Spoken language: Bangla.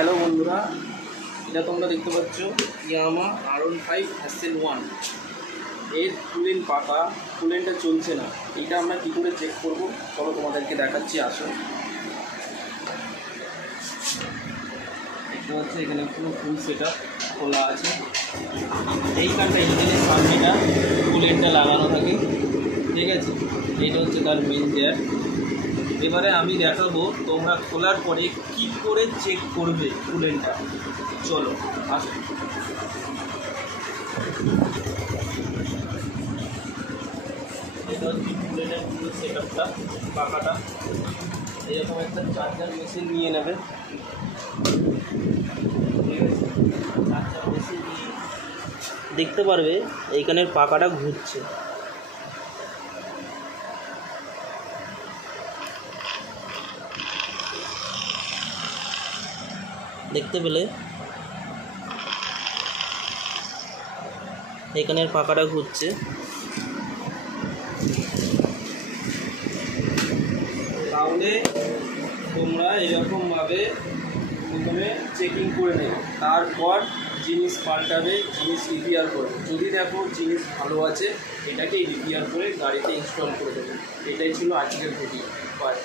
হ্যালো বন্ধুরা, এটা তোমরা দেখতে পাচ্ছ ইয়ামাহা R15 SL1 এর কুলেন্ট পাতা, কুলেন্টটা চলছে না। এটা আমরা কী করে চেক করব চলো তোমাদেরকে দেখাচ্ছি। আসো, দেখতে পাচ্ছ এখানে পুরো ফুল সেট আপ খোলা আছে। এইখানটা ইঞ্জিনের সামনেটা কুলেন্টটা লাগানো থাকে, ঠিক আছে। এইটা হচ্ছে তার মেন জ্যাক। এবারে আমি দেখাবো তোমরা খোলার পরে কি করে চেক করবে কুলেন্টটা। চলো আসো। এটা হচ্ছে কুলেন্টের পুরো সেট আপটা, পাখাটা। এরকম একটা চার্জার মেশিন নিয়ে নেবে, ঠিক আছে। চার্জার মেশিন নিয়ে দেখতে পারবে এইখানের পাখাটা ঘুরছে। দেখতে পেলে এখানের পাখাটা ঘুরছে। তাহলে তোমরা এরকমভাবে প্রথমে চেকিং করে নেবে, তারপর জিনিস পাল্টাবে, জিনিস রিপেয়ার করবে। যদি দেখো জিনিস ভালো আছে, এটাকে রিপেয়ার করে গাড়িতে ইনস্টল করে দেবে। এটাই ছিল আজকের ভিডিও। বাই।